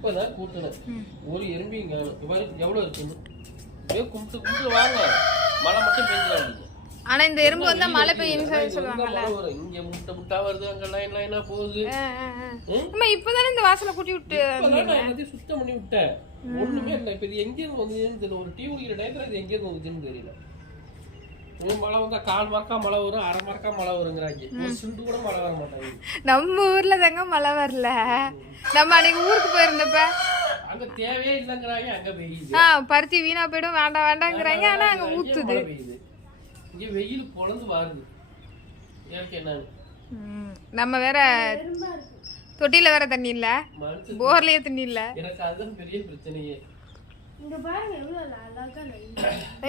இப்பதான் கூட்டினேன் ஒரு எறும்பியும் காணும் எவ்வளவு இருக்குன்னு கும்பிட்டு கும்பிட்டு வாங்க மழை மட்டும் பெய்ஞ்சிடாதீங்க. ஆனா இந்த எறும்பு வந்தா மழை பெய்யும்னு சொல்லுவாங்கல்ல. இங்க முட்டை முட்டா வருது அங்க லைன் லைனா போகுது. அம்மா இப்பதானே இந்த வாசலை கூட்டி விட்டு எல்லாத்தையும் சுத்தம் பண்ணி விட்டேன். ஒண்ணுமே இல்லை. இப்ப இது எங்க இருந்து வந்துன்னு தெரியல. ஒரு டீ குடிக்கிற டயத்துல இது எங்க இருந்து வந்துச்சுன்னு தெரியல. மழை வந்தா 1/4 மரக்கா மழை வரும், 1/2 மரக்கா மழை வருங்கிறாங்க. ஒரு சிண்டு கூட மழை வர மாட்டாங்க. நம்ம ஊர்ல தாங்க மழை வரல. நம்ம அன்னைக்கு ஊருக்கு போயிருந்தப்ப அங்க தேவையே இல்லைங்கிறாங்க, அங்க பெய்யுது. பருத்தி வீணா போயிடும் வேண்டாம் வேண்டாங்கிறாங்க, ஆனா அங்க ஊத்துது. இங்க வெயில் பொழந்து வாருது. எனக்கு என்ன நம்ம வேற தொட்டில வேற தண்ணி இல்ல, போர்லயே தண்ணி இல்ல. எனக்கு அதுதான் பெரிய பிரச்சனையே. இங்க பாருங்க எவ்வளவு அழகா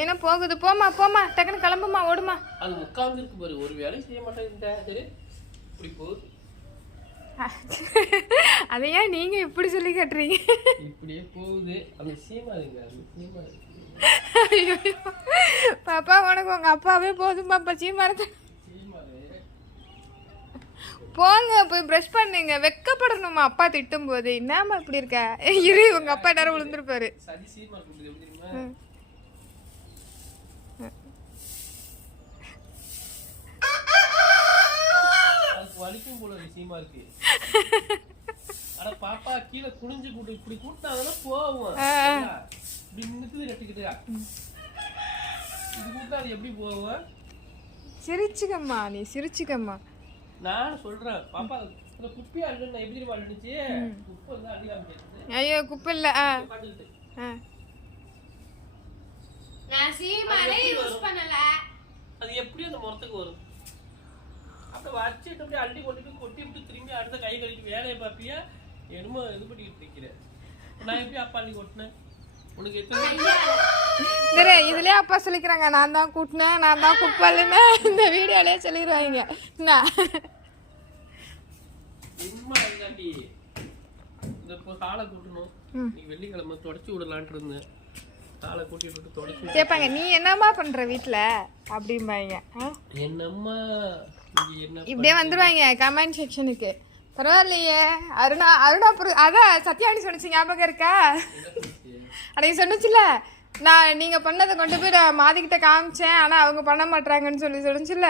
என்ன போகுது. போமா போமா டக்குன்னு கிளம்புமா ஓடுமா. அது உட்கார்ந்து இருக்கு பாரு, ஒரு வேலையும் செய்ய மாட்டேங்குது. சரி இப்படி போகுது. அதையா நீங்க இப்படி சொல்லி கட்டுறீங்க? இப்படியே போகுது. அந்த சீமா இருங்க, அந்த சீமா பாப்பா உனக்கு உங்க அப்பாவே போதும் பாப்பா. சீமாரத்தை போங்க போய் பிரஷ் பண்ணுங்க. வெக்கப்படணுமா அப்பா திட்டும் போது? என்னமா இப்படி இருக்க? இரு உங்க அப்பா நேரம் விழுந்துருப்பாரு. வலிக்கும் போல சீமா இருக்கு. ஆனா பாப்பா கீழே குனிஞ்சு கூட்டு இப்படி கூட்டினாங்கன்னா போவோம். இப்படி நிறுத்து கட்டிக்கிட்டு இது கூட்டா அது எப்படி போவோம்? சிரிச்சுக்கம்மா, நீ சிரிச்சுக்கம்மா. நான் சொல்றேன் பாப்பா இந்த குப்பையா இருக்கு. நான் எப்படி மாட்டுச்சு குப்பை வந்து அடிக்காம. ஐயோ குப்பை இல்ல. நான் சீமானே யூஸ் பண்ணல. அது எப்படி அந்த முறத்துக்கு வரும்? அப்ப வச்சிட்டு அப்படியே அள்ளி கொட்டி விட்டு திரும்பி அடுத்த கை கழிக்கு வேலையை பாப்பியா? என்னமோ இது பண்ணிட்டு இருக்கிறேன். நான் எப்படி அப்பா அள்ளி கொட்டினேன்? உனக்கு எத்தனை இதுலயே அப்பா சொல்லிக்கிறாங்க, நான் தான் கூட்டினேன், நான் தான் குப்பைன்னு இந்த வீடியோலயே சொல்லிடுவாங்க. என்ன காலை கூட்டணும். நீ வெள்ளிக்கிழமை தொடச்சி விடலான்ட்டு இருந்தேன். காலை கூட்டி விட்டு தொடச்சி கேட்பாங்க, நீ என்னம்மா பண்ற வீட்டுல அப்படிம்பாங்க. என்னம்மா இப்படியே வந்துருவாங்க கமெண்ட் செக்ஷனுக்கு. பரவாயில்லையே அருணா அதான் சத்யானி சொன்னிச்சு ஞாபகம் இருக்கா? அன்னைக்கு சொன்னிச்சுல, நான் நீங்க பண்ணதை கொண்டு போய் நான் மாதிக்கிட்ட காமிச்சேன், ஆனா அவங்க பண்ண மாட்டாங்கன்னு சொன்னிச்சுல.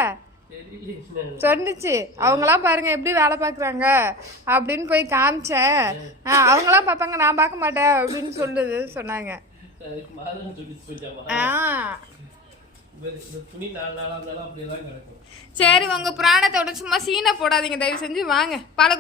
சொன்னிச்சு அவங்களாம் பாருங்க எப்படி வேலை பாக்குறாங்க அப்படின்னு போய் காமிச்சேன். அவங்களாம் பாப்பாங்க, நான் பார்க்க மாட்டேன் அப்படின்னு சொன்னாங்க. சரி உங்க புராணத்தோட சும்மா சீனை போடாதீங்க தயவு செஞ்சு. வாங்க பாலை